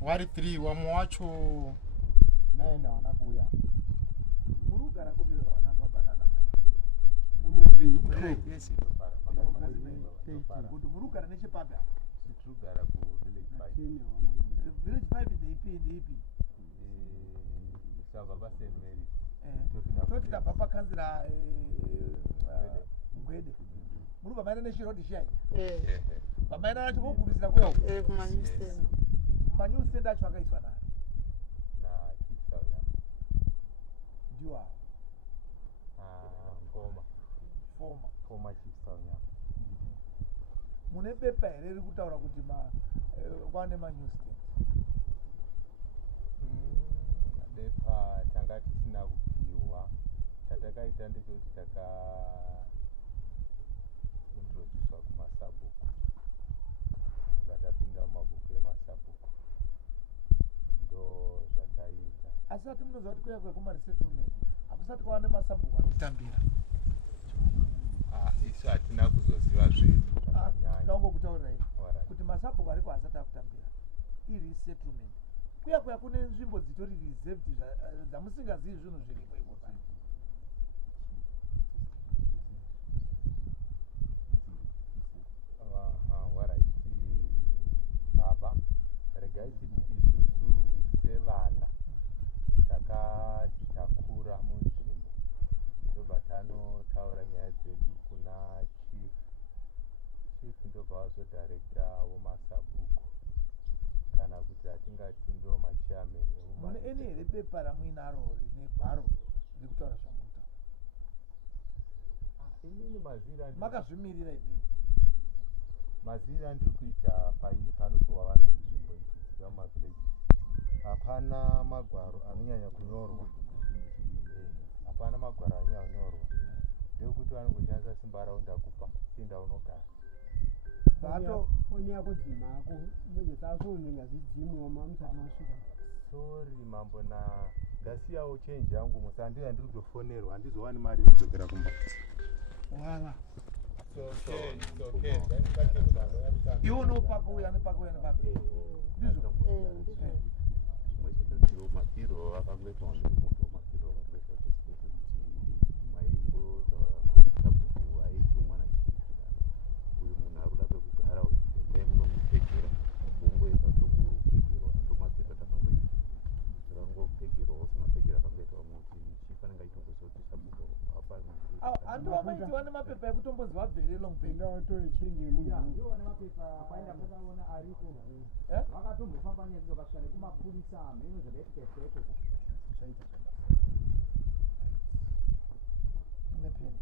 wari 3 wamwe wacho 9 hawana kuuya. Murugara kupi wana baba nana mai. Yes. Kuti murugara nechepabva. Tichigara ku village 5. Village 5 ndeipi. Sava pa St Mary's. Toti tabva pakanzira Gwede. Muri vamaina nechirodi shai. Vamaina nacho vogumisira kuya uko. Manyu stand acho akaiswa nani? Na Chieftown. Ndiwa. Former Chieftown. Mune bepa here riri kutaura kuti kwane manyu stand. Bepa tanga tisina kupiwa. Chatakaita ndechekuti introducewa kumasabhuku. Tikatapinda mumabhuku emasabhuku. Ndo zvataita. Asi ati munoziva kuti kuya kwekumari settlement hakusati kwava nemasabhuku anotambira. Isu hatina kuzoziva zvinhu zvakanyanya. Ndangokutaurirai kuti masabhuku ariko haasati akutambira iri settlement. Kuya kune nzvimbo dzitori reserved dzamusingazivi zvinhu zviripo imomo. Waraiti baba regai titi isusu sevana takati takura munzvimbo ndobva tanotaura nyaya dzedu kuna chief ndobva vazodirekta womasabhuku kana kuti atingati ndo machairman mune eni here bepa ramuinaro rine gwaro riri kutaura zvamuita? inini mazira makazvimirira imimi? Mazira ndiri kuita panopiwa vanhu nzvimbo idzi dzemavillage. Hapana magwaro anonyanya kunyorwa. Ndekuti vanongoshandisa simba ravo ndakupa enda unogara. Foni yako dzimako munyetsasoone ngazidzimwe musati masvika. Sorry mambo ndasiyawo change yangu musandiya ndiri kutofonerwa handizowani mari inodzokera kumba. Wala. It's okay. Iwo nopako uya nepako. Ndizvo? Mwechitotiro mapiro akangoitwa ndomuntu mapiro akangoitwa kuti maingo masabhuku aitumwa nachiita. Uyu munhu ari kuda kugara then nomupegera wongoedza tokupegerwa tomapiro takangoita. Takangopegerwa semapegero akangoitwa kuti chief anenge aitongoziva kuti sabhuku hapana. Handiwa maitiwa nemapepa ekutombonzi vabvere long pay. Ndotoichinge munhu. Ndiwo nemapepa apaenda mukaona ariko. Vakatombofamba nedzo kasvika nekumapurisa mhino zvakaitika ikoko. Zvaita nepeni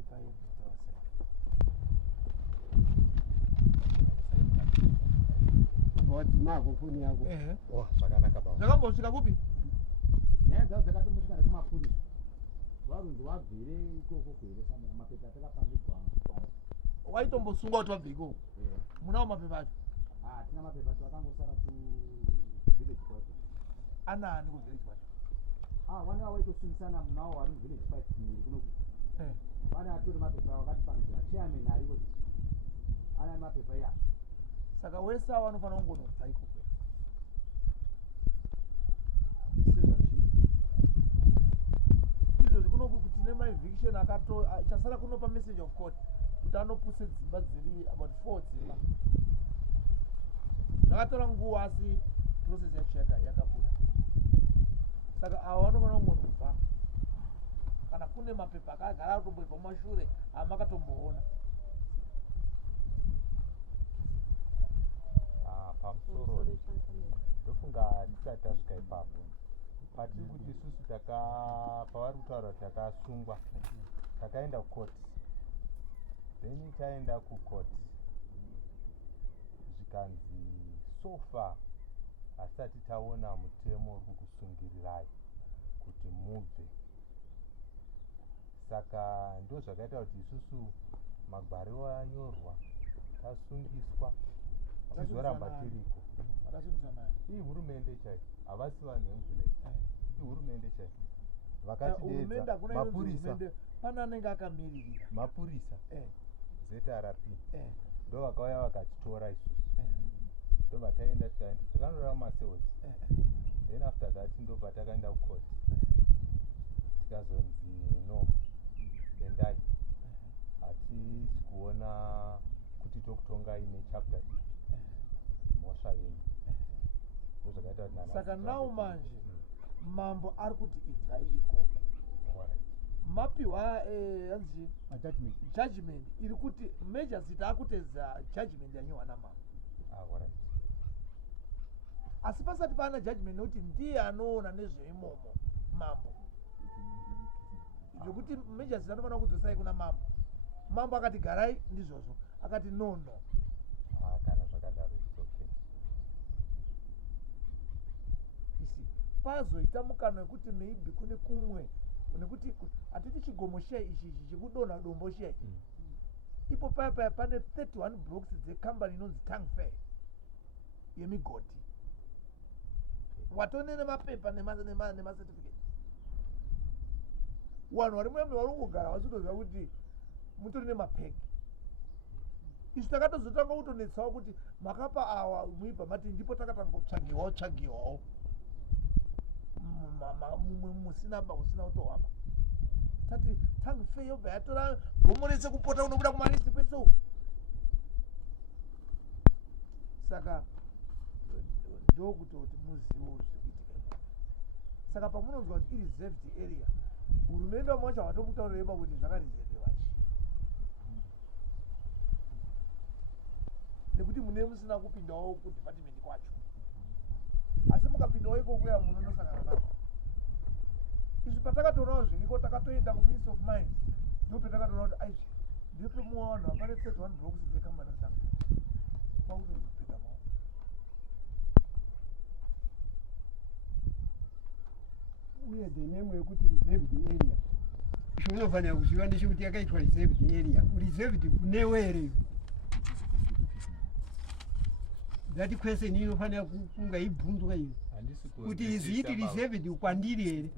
ipa yebvunza wadzimako foni yako. Zvakanaka baba. zvakambosvika kupi? Nyaya dzavo dzakatombosvika nekumapurisa. Varunzi wabvire ikoko kueresa mapepa atakapangidzwa. Waitombosungwa kuti wabve ikoko? Munawo mapepa acho? Hatina mapepa acho akangosara kuvillage kwacho. Anaani kuvillage kwacho? Vane vaitosungisana munawo vari muvillage 5 kumiri kunoku. Vane atori mapepa vakatipangidzira chairman ariko ana mapepa iya. Saka wese avo vanofanira kungonobva ikoko. Sezvazviri izvozvi kunoku tine maeviction chasara kunopa message of court kuti anopuse dzimba dziri about 4 dzimba. Zvakatora nguva asi process yacho yakabuda. Saka avo vanofanira kungonobva kana kune mapepa akagara atomboibva mumashure amakatomboona. Pamusoro ndofunga tisati tasvika ipapo patiri kuti isusu pavari kutaura kuti takasungwa takaenda kukoti then taenda kukoti zvikanzi so far hasati taona mutemo uri kukusungirirai kuti mubve. Saka ndo zvakaita kuti isusu magwaro anyorwa tasungiswa tizoramba tiriko. Iyi hurumende chaiyo havasi vanhu vemuvillage. Iyi hurumende chaiyo vakatidedza mapurisa. Pana anenge akamiririra mapurisa ZRP ndo vakauya vakatitora isusu ndobva taenda tikaenda takanorava masales. Then after that ndobva takaenda kucourt tikazonzi no endai hatisi kuona kuti tokutonga ine chapter ipi mhosva yenyu ndozvakaita kuti saka nawo manje mambo ari kuti ibvai ikoko mapiwa yanzi judgment iri kuti major zita akutedza judgment yanyohwa namambo. Asi pasati pana judgment nekuti ndiye anoona nezveimomo mambo zvokuti major zita anofanira kudzosai kuna mambo. Mambo akati garai ndizvozvo akati no kana zvakadaro okay. isi pazoita mukana wekuti maybe kune kumwe nekuti hatiti chigomo shiya ichi chekudonha dombo shiya ichi ipo paya pane 31 blocks dzekambani inonzi Tangfair yemigodhi watone nemapepa nemacertificate. Vanhu vari muyamwe vari kugara vachitoziva kuti mutori nemapegi. Izvi takatozotanga kutonetsawo kuti makapa awa muibva mati ndipo takatanga kutsvagiwawo musina kutohwaba tati Tangfair yobva yatora gomo rese kupota unobuda kumarisi kweso. Saka ndokutoti muzivo zvikuitika. Saka pamunonzwa kuti ireserved area hurumende wamacho hatomutaurira kuti zvakareservewa chi nekuti mune musina kupindawo kudepartment kwacho, asi mukapindawo ikokuya munondosangana nako. Izvi patakatorawo zviriko takatoenda kuministry of mines ndopatakatoona kuti aizvi ndipo muwanhu hapane 31 blocks dzekambani dzangu kwakutozopinda mawo. Uye the name yekuti reserved area izvo unofanira kuziva ndechekuti yakaitwa reserved area. Reserved kunewere that question inofanira kunga ibvunzwa iyo kuti is it reserved kwandiri here.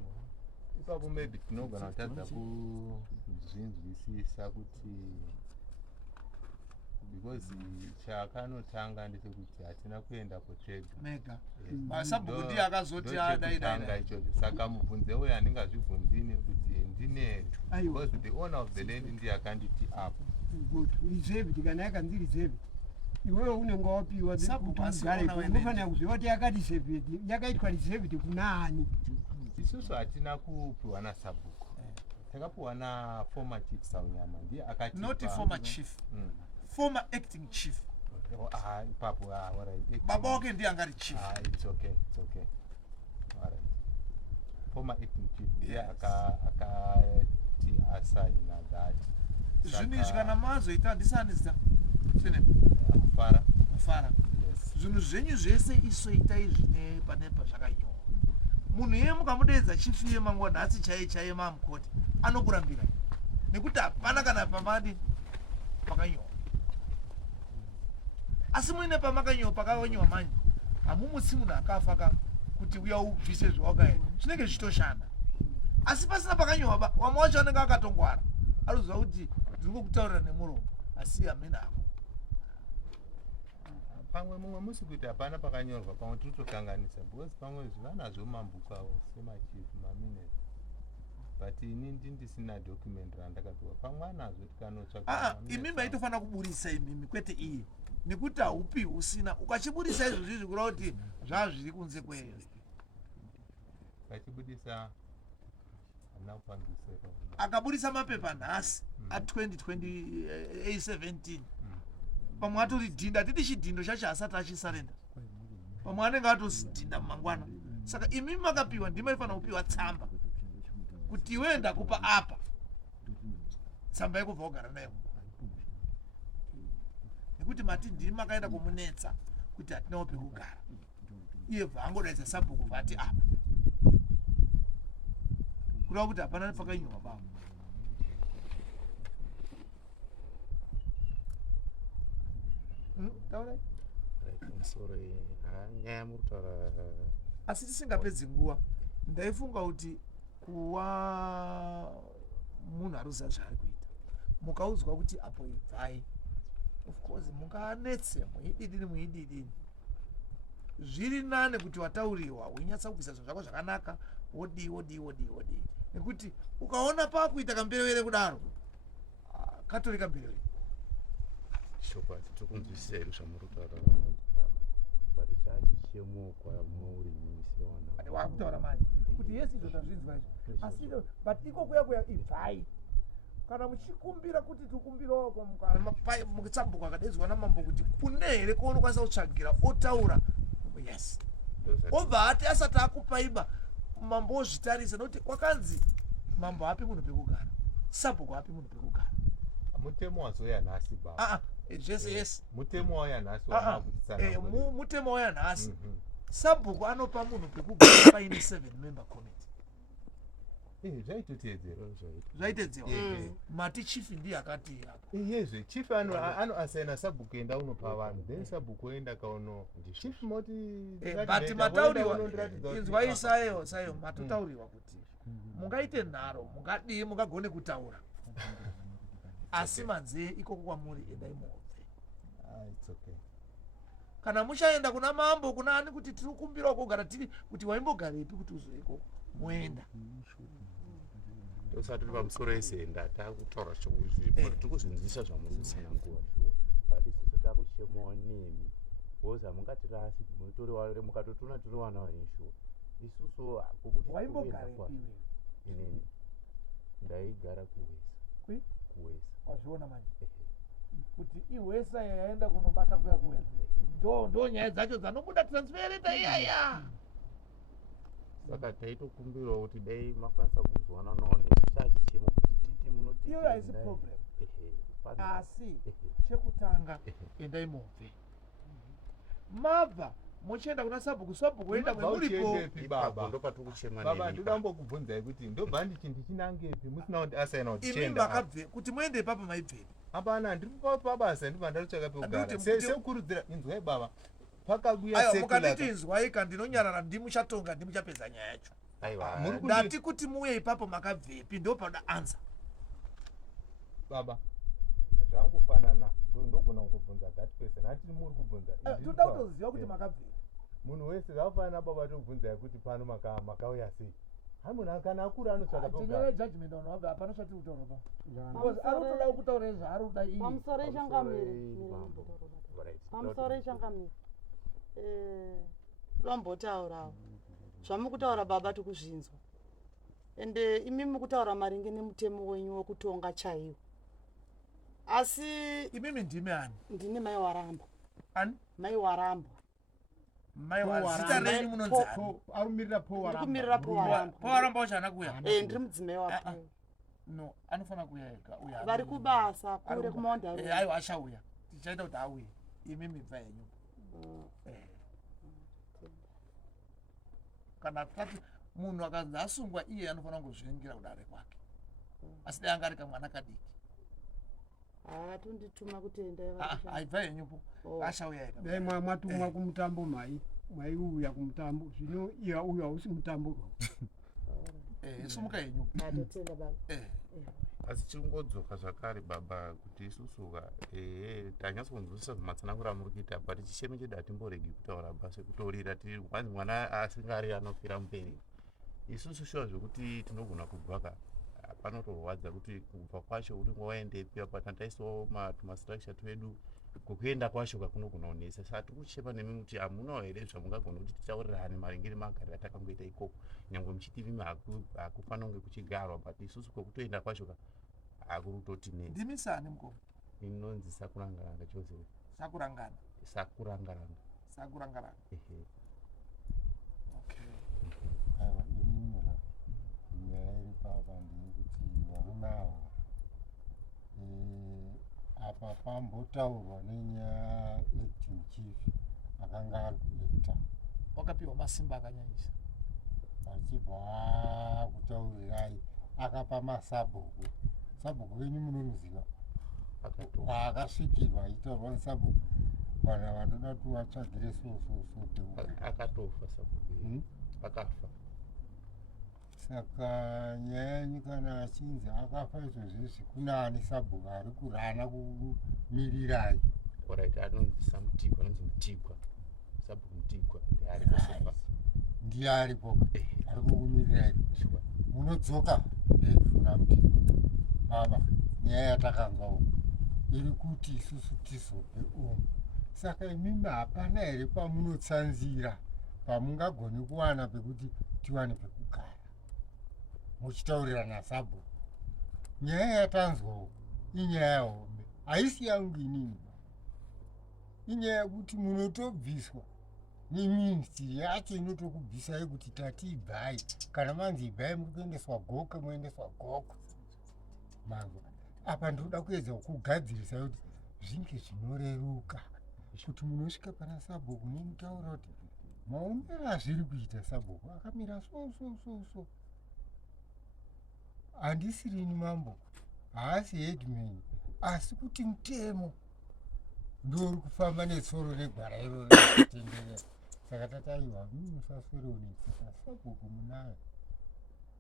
Ipapo maybe tinogona kutadza kuzvinzwisisa kuti because chakanotanga ndechekuti hatina kuenda kotega mega masabhuku ndiye akazoti adaidanga ichocho. Saka mubvunze uyo handingazvibvunzini kuti ndine because the owner of the land ndiye akanditi apo good reserved kana yakanzi reserved iwewe unenge wapiwa unofanira kuziva kuti yakaitwa reserved kuna ani. isusu hatina kupiwa nasabhuku takapiwa naformer chief Saunyama ndiye akati not former chief former acting chief. Ipapo baba wake ndiye angari chief. It's okay. Alright. Former acting chief ndiye akati asaina that. Zvinhu izvi kana mazoita handisandisa mufara zvinhu zvenyu zvese isoita izvine panepa zvakanyorwa. Munhu iye mukamudeedza chief iye mangwana nhasi chaiye mamukoti anokurambira nekuti hapana kana pamadi pakanyorwa. Asi muine pamakanyorwa pakakanyorwa manje hamumutsi munhu akafa kuti uya ubvise zvawakaita zvinenge zvichitoshanda. Asi pasina pakanyorwa wamwe wacho anenge akatongwara anoziva kuti ndiri kukutaurira nemuromo asi hamene ako. Pamwe mumwe musi kuti hapana pakanyorwa pamwe tinotokanganisa because pamwe zvivanazvo mabhuku avo semachief maminutes but ini ndisina document randakapiwa pamwe anazvo tikanotsvaka. Imi maitofanira kuburisa imimi kwete iye nekuti haupi usina ukachiburisa izvo zvizvi kureva kuti zvazviri kunze kweyo. Ukachibudisa handina kupambisira akaburisa mapepa nhasi a2020 A17 pamwe atori dhinda titi chidhindo chacho asati achisarenda pamwe anenge atozidhinda mumangwana. Saka imi makapiwa ndimaifanira kupiwa tsamba kuti iwe ndakupa apa tsamba yekubva kugara nayo nekuti mati ndimi makaenda kumunetsa kuti hatinawo pekugara iye bva angodaidza sabhuku vati apa kureva kuti hapana pakanyorwa baba. Taurai sorry nyaya murutaura asi tisingapedzi nguva ndaifunga kuti kuva munhu aruziva zvaari kuita mukaudzwa kuti apo ibvai of course munganetse muididini zviri nane kuti watauriwa weinyatsa kubvisa zvinhu zvako zvakanaka wodii nekuti ukaona pakuita kamberewere kudaro katori kamberewere. Chokwadi tokunzwisisa iri zvamuri kutaura but chachichemukwa muurimisi wakutaura manje kuti yesi izvo tazvinzwa izvo asi but iko kuya ibvai kana muchikumbira kuti tikumbirawo mukitsambukwa akadaidzwa namambo kuti kune here kwaunokwanisa kutsvagira otaura yes obva hati asati akupaiba mambo ozvitarisa nokuti kwakanzi mambo hapi munhu pekugara sabhuku hapi munhu pekugara. Mutemo wazoya nhasi baba. Zvese yes. Mutemo waya nhasi mutemo waya nhasi. Sabhuku anopa munhu pekugara paine 7 member committee. Zvaitedzera. Mati chief ndiye akati apa. Yezve chief ano asaina sabhuku enda unopa vanhu then sabhuku oenda kauno chief moti but matauriwa inzwa isayo matotauriwa kuti mungaite nharo mungadii mungagone kutaura asi manzee ikoko kwamuri endai muhove. It's okay. Kana muchaenda kuna mambo kuna ani kuti tiri kukumbirawo kugara tiri kuti waimbogarepi kuti uzoiko muenda ndosati tiri pamusoro esenda takutaura chokuti tikuzvinzwisisa zvamuri kutsanangura but isusu takuchemawo nemi because hamungatirasi mukatotona tiri vana vaneshuwa isusu kokuti waimbogarepi inini ndaigara kuwesa wazviona manje kuti iwesa yaenda kunobata kuya ndo nyaya dzacho dzanobuda transfereta iyaya. Saka taitokumbirawo kuti dai makwanisa kuzwana nawo nesu chachichema kuti titi munoti iyo haisi problem asi chekutanga endai muhove mabva muchienda kuna sabhuku enda kwemuripo baba ndopatikuchema baba ndodambokubvunzai kuti ndobva ndichindichinangepi musina kuti asaina kuti imi makabve kuti muende ipapo maibveni hapana ndiri pabasa ndibva ndarutsvaka pekugara sekurudzira inzwai baba pakabuya aiwa mukanditi inzwai kandinonyarara ndimuchatonga ndimuchapedza nyaya yacho. Ndati kuti muuye ipapo makabvepi ndopada anza baba zvangufanana ndogona kukubvunza that question hati muri kubvunza toda kutoziva kuti makabvepi munhu wese zvafanana baba tokubvunzai kuti pano makauya sei hamunhu kana akura anotsvaka tinyore judgment on wabva hapana zvati kutaura pa because anotoda kutaura zvaaroda iye pamusoro ichangamiri lombotaurawo zvamukutaura baba tikuzvinzwa ende imi mukutaura maringe nemutemo wenyu wekutonga chaiwo asi imimi ndimi ani ndini mai waramba ani mai waramba zita renyu munonzani arumirira ndikumirira powaramba uchana kuya ndiri mudzimai wapo no anofana kuya ega uya vari kubasa kure kumaonda aiwa achauya tichaita kuti auye imi mibva yenyu kana tati munhu akanzi asungwa iye anofana kungozviringira kudare kwake asi dai anga ari kamwana kadiki tondituma kutenda aibva yenyupo achauya ega dai mwatumwa kumutambo maiuya kumutambo zvino iya uyu hausi mutambo sumuka yenyu atotenda baba asi tingodzoka zvakare baba kuti isusu tanyatsokunzwisisa zvematsanangura muri kuita but chichemo chedu hatimboregi kutaura basi kutorira wanzi mwana asingari anofira mupereri isusu shuwa zvekuti tinogona kubvaka panotorwadza kuti kubva kwacho kuti waendepi apa tantaisawo tumastructure twedu kukuenda kwacho kakunogona kunesa saka tikuchepa nemi kuti hamunawo here zvamungagona kuti titaurirane maringe nemagariro atakangoita ikoko nyange muchiti mimi hakufanira kunge kuchigarwa but isusu kwekutoenda kwacho hakurutoti neni ndimi sani mukoma inonzi sakurangaranga chose sakurangaranga okay aiwa imira nyaya iri papa ndeyekuti varunawo apa pambotaurwa nenyaya acting chief akanga ari kuita wakapiwa masimba akanyanyisa achibva kutaurirai akapa masabhuku venyu munomuziva akasvikirwa aitaurwa nesabhuku vanhu vandoda kuti vatsvagire akatofa sabhuku akafa saka nyaya yenyu kana achinzi akafa izvozvizvi kuna ani sabhuku ari kurana kumirirai orit anonzi mutigwa sabhuku mutigwa ndiye aripo ari kukumirirai munodzoka bekufuna mutima baba nyaya yatakangawo iri kuti isusu tizope umu saka imimi hapana here pamunotsanzira pamungagoni kuwana pekuti tiwane pekugara muchitaurira nasabhuku nyaya yatanzwawo inyaya yahombe haisi yangu inini inyaya yekuti munotobviswa neministiri yacho inotokubvisai kuti tati ibhai kana manzi ibhai muri kuendeswa goke moendeswa goko mangu apa ndoda kuedza kugadzirisa kuti zvinge zvinoreruka kuti munosvika pana sabhuku nemutaura kuti maombero azviri kuita sabhuku akamira so handisirini mambo haasi headman asi kuti mutemo ndori kufamba netsoro negwara iroro rekutenderera saka tataiwa musasweronetsika sabhuku munayo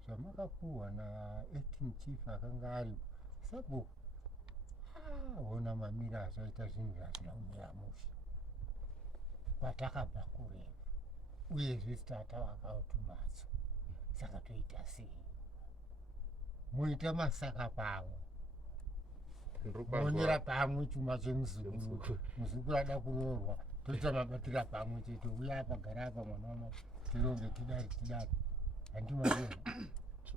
zvamakapuhwa naacting chief akanga aripo sabhuku ona mamiro azvaita zvinhu zvazvina kumira musha kwatakabva kureva uyezve tata vakautumbatso saka toita sei moita masaka pamwe monera pamwe chuma chemuzukuru muzukuru ada kuroorwa toita mabatira pamwe chete uya apa gara apa mwana wama tironge tidari handimaona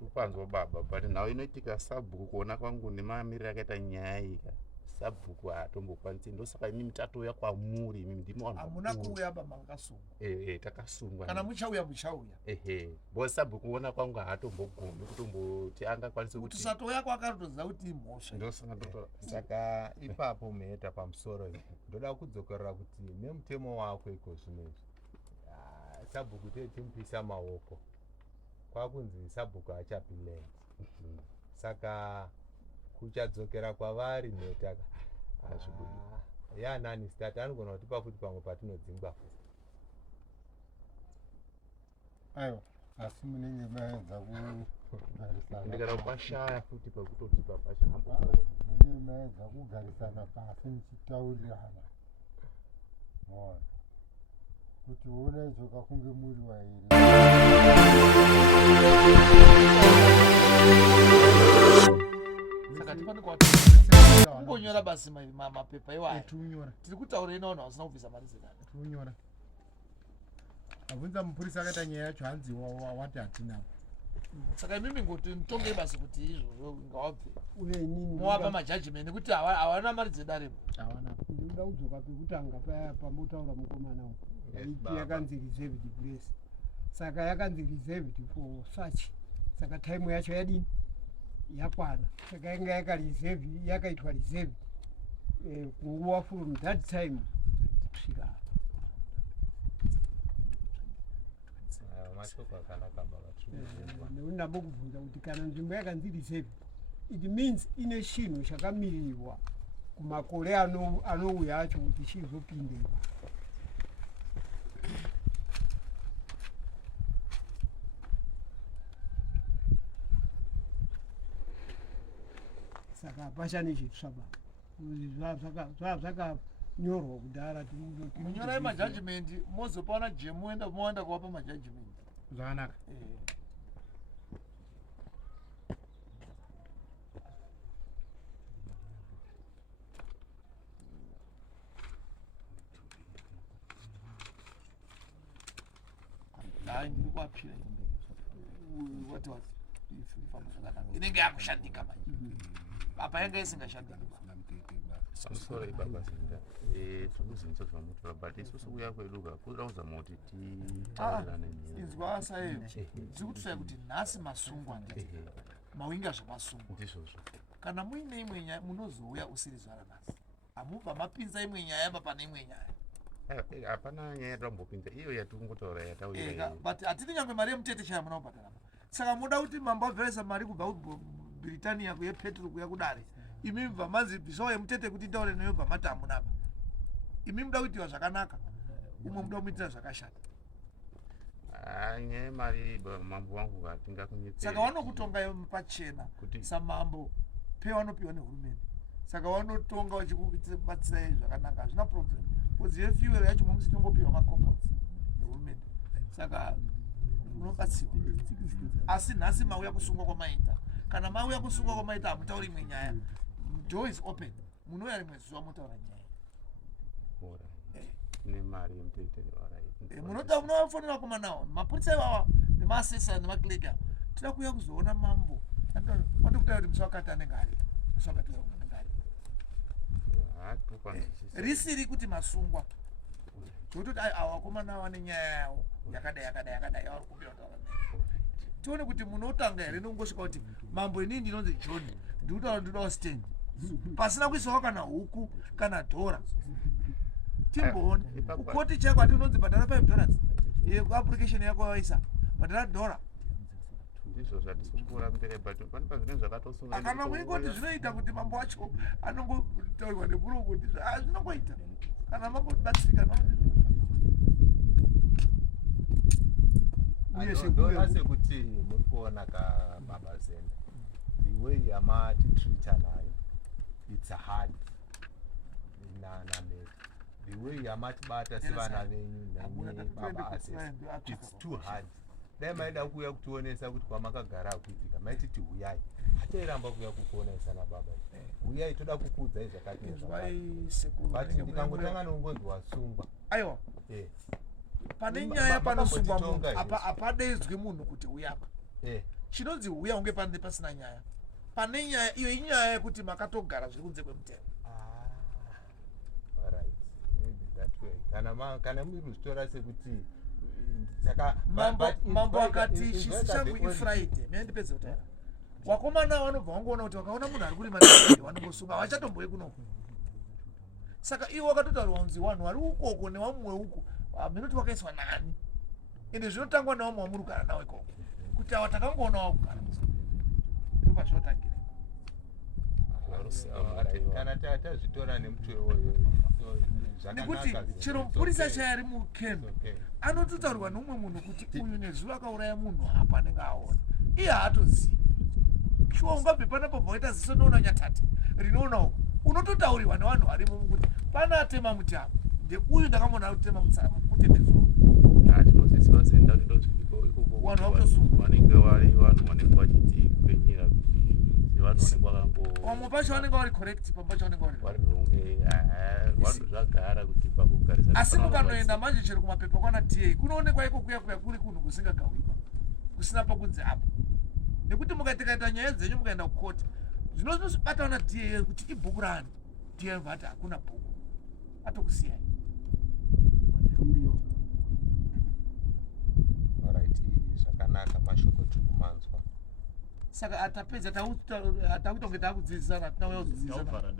upanzwa baba but nhau inoitika sabhuku kuona kwangu nemamiriro akaita nyaya ika sabhuku hatombokwanisi ndosaka imi tatouya kwamuri imi ndimo hamuna kuuya pamakasungwa takasungwa kana muchauya bo sabhuku kuona kwangu haatombogumi kutomboti angakwanisi kuti tisatouya kwakarotoziva kuti imhosva ndosaka saka ipapo meeta pamusoro ndoda kudzokerera kuti nemutemo wako iko zvinezvi sabhuku timupisa maoko kwakunzi sabhuku achapilei saka kuchadzokera kwavari mhetaka yanani stati anogona kutipa futi pamwe patinodzingwa aiwa asi munenge maedza kugarisana ndikana kwashaya futi pekutotipa pasha munenge maedza kugarisana pasi muchitaurirana mona kuti uona icho kakunge muri wairi saka tifanira kungonyora basi mapepa iwayo tiri kutaura inaona vasina kubvisa mari zedani tiunyora abvunza mupurisa akaita nyaya yacho hanzi wati hatina saka imimi ngoti mutongei basi kuti izvozvo ngawabve uye inini mowapa majajimeni nekuti havana mari dzedarimo hawana ndinoda kudzoka pekutanga paya pambotaura mukomana uyu yakanzi reserved place saka yakanzi reserved for such saka time yacho yadini yakwana saka yanga yakaitwa reserved kunguva from that time kusvika mashoko akanaka baba ndambokubvunza kuti kana nzvimbo yakanzi reserved it means ine chinhu chakamirirwa kumakore anouya acho kuti chizopindirwa saka hapachane chitsva zvakanyorwa kudhara munyorai majajimendi mozopaona jemu moenda kuvapa majajimendi zvakanaka hai ndiri kuapira inenge yakushandika manje apa yanga isingashandiki samusoro ibaba zinda sokuzinza zvamutora but isusu kuya kwedu kuda kuzama kuti titaurirane inzwa sayo ndiri kutisai kuti nhasi masungwa mawinga zvamasungwa ndizvozvo kana muine imwe nyaya munozouya usiri zvara nhasi hamubva mapinza imwe nyaya pane imwe nyaya hapana nyaya yatambopinza iyo yatingotaura yatauira but hatiti nyangwe mari yemutete chaya muna kubhadhara saka muda kuti mamba wabvisa mari kubva kubritania yepetro kuya kudare imi mubva manzi bhisawo yemutete kuti taure neyo bva mati hamunaba imi muda kuitiwa zvakanaka umwe muda kumuitira zvakashata nyaya yemari mambo wangu hatingakunyeperi saka wanokutonga pachena samambo pewanopiwa nehurumende saka wanotonga vachikubatsirai zvakanaka hazvina problem kodzi yefuel yacho momusitongopiwa macopots nehurumende saka munobatsiwa. Asi nhasi mauya kusungwa kwamaita. Kana mauya kusungwa kwamaita hamutauri imwe nyaya. Door is open. Munouya rimwe zuva motaura nyaya. Nemari yemuteiteri alright. Munofanira vakomanawo mapurisa ivava nemaasesa nemakiriki ava tida kuuya kuzoona mambo. Wandokutaura kuti musi wakati anenge ari. Musi wakati anenge ari. Risiri kuti masungwa. Zvototi avakomana vane nyaya yavo yakadai yavari kumbira kutaura nayo. Tione kuti munotanga here nongosvika kuti mambo inini ndinonzi John ndikutaura ndodawo stand. Pasina kuisawo kana huku kana dhora. Timboona ukoti chako atinonzi bhadhara $5 application yako waisa bhadhara $1 ndizvo zvatisumbura mbere but pane pazvine zvakatosunga kana muingoti zvinoita kuti mambo wacho anongotaurwa nemurungu kuti zvinongoita kana mangobatsirika ndoona sekuti muri kuona kaBaba Zenda the way yamatitreata nayo it's hard nameri the way yamatibata sevana venyu naBaba Asesa it's too hard. Dai maida kuuya kutionesa kuti kwamakagara akuitika maiti tiuyai hatairamba kuuya kukuonesa naBaba uyai toda kukudzai zvakati but ndikangotanga nongonzi wasungwa aiwa pane nyaya panosungwa munhu apadaidzwi munhu kuti uyapa chinonzi uya unge pane pasina nyaya pane nyaya iyo inyaya yekuti makatogara zviri kunze kwemutemo. Kana muri kuzvitora sekuti mambo akati chisi changu iFriday mendipedza kutaura wakomana vanobva vangoona kuti vakaona munhu ari kurima vanongosunga havachatomboyi kunoko. Saka iwo wakatotaurwa kunzi vanhu vari ukoko nevamwe uko minoti wakaiswa nani ende zvinotangwa nevamwe vamuri kugara nawo ikoko kuti ava takangoona wakugara ndo pazvinotangira. Kana tazvitora nemutoo nekuti chero mupurisa chayari mukenu anototaurwa nomumwe munhu kuti uyu nezuva akauraya munhu apa anenge aona iye haatozivi shuwa ungabve panapa bvaita ziso noona nyatati rinoona uko unototaurirwa nevanhu varimo kuti pana atema muti apa ndeuyu ndakamona kutema mutembezoro tinozisiva Zenda ndozviriko ikoko vanhu vakutosungwa vanenge vari vanhu vanenge vachitipenyera kuti vanhu vanenge vakango vamwe pacho vanenge vari correct pamwe pacho vanenge vari wrong vanhu zvagara kuti pakugarisa asi mukanoenda manje chero kumapepa kwana DA kunoonekwa iko kuya kuri kunhu kusingagawiwa kusina pakunzi apa nekuti mukatikaita nyaya dzenyu mukaenda kukoti zvinozobata na DA kuti ibhuku rani DA vati hakuna bhuku atokusiyai. alright zvakanaka mashoko tikumanzwa saka atapedza takuita kunge takudzidzisana tinauya kudzidzisana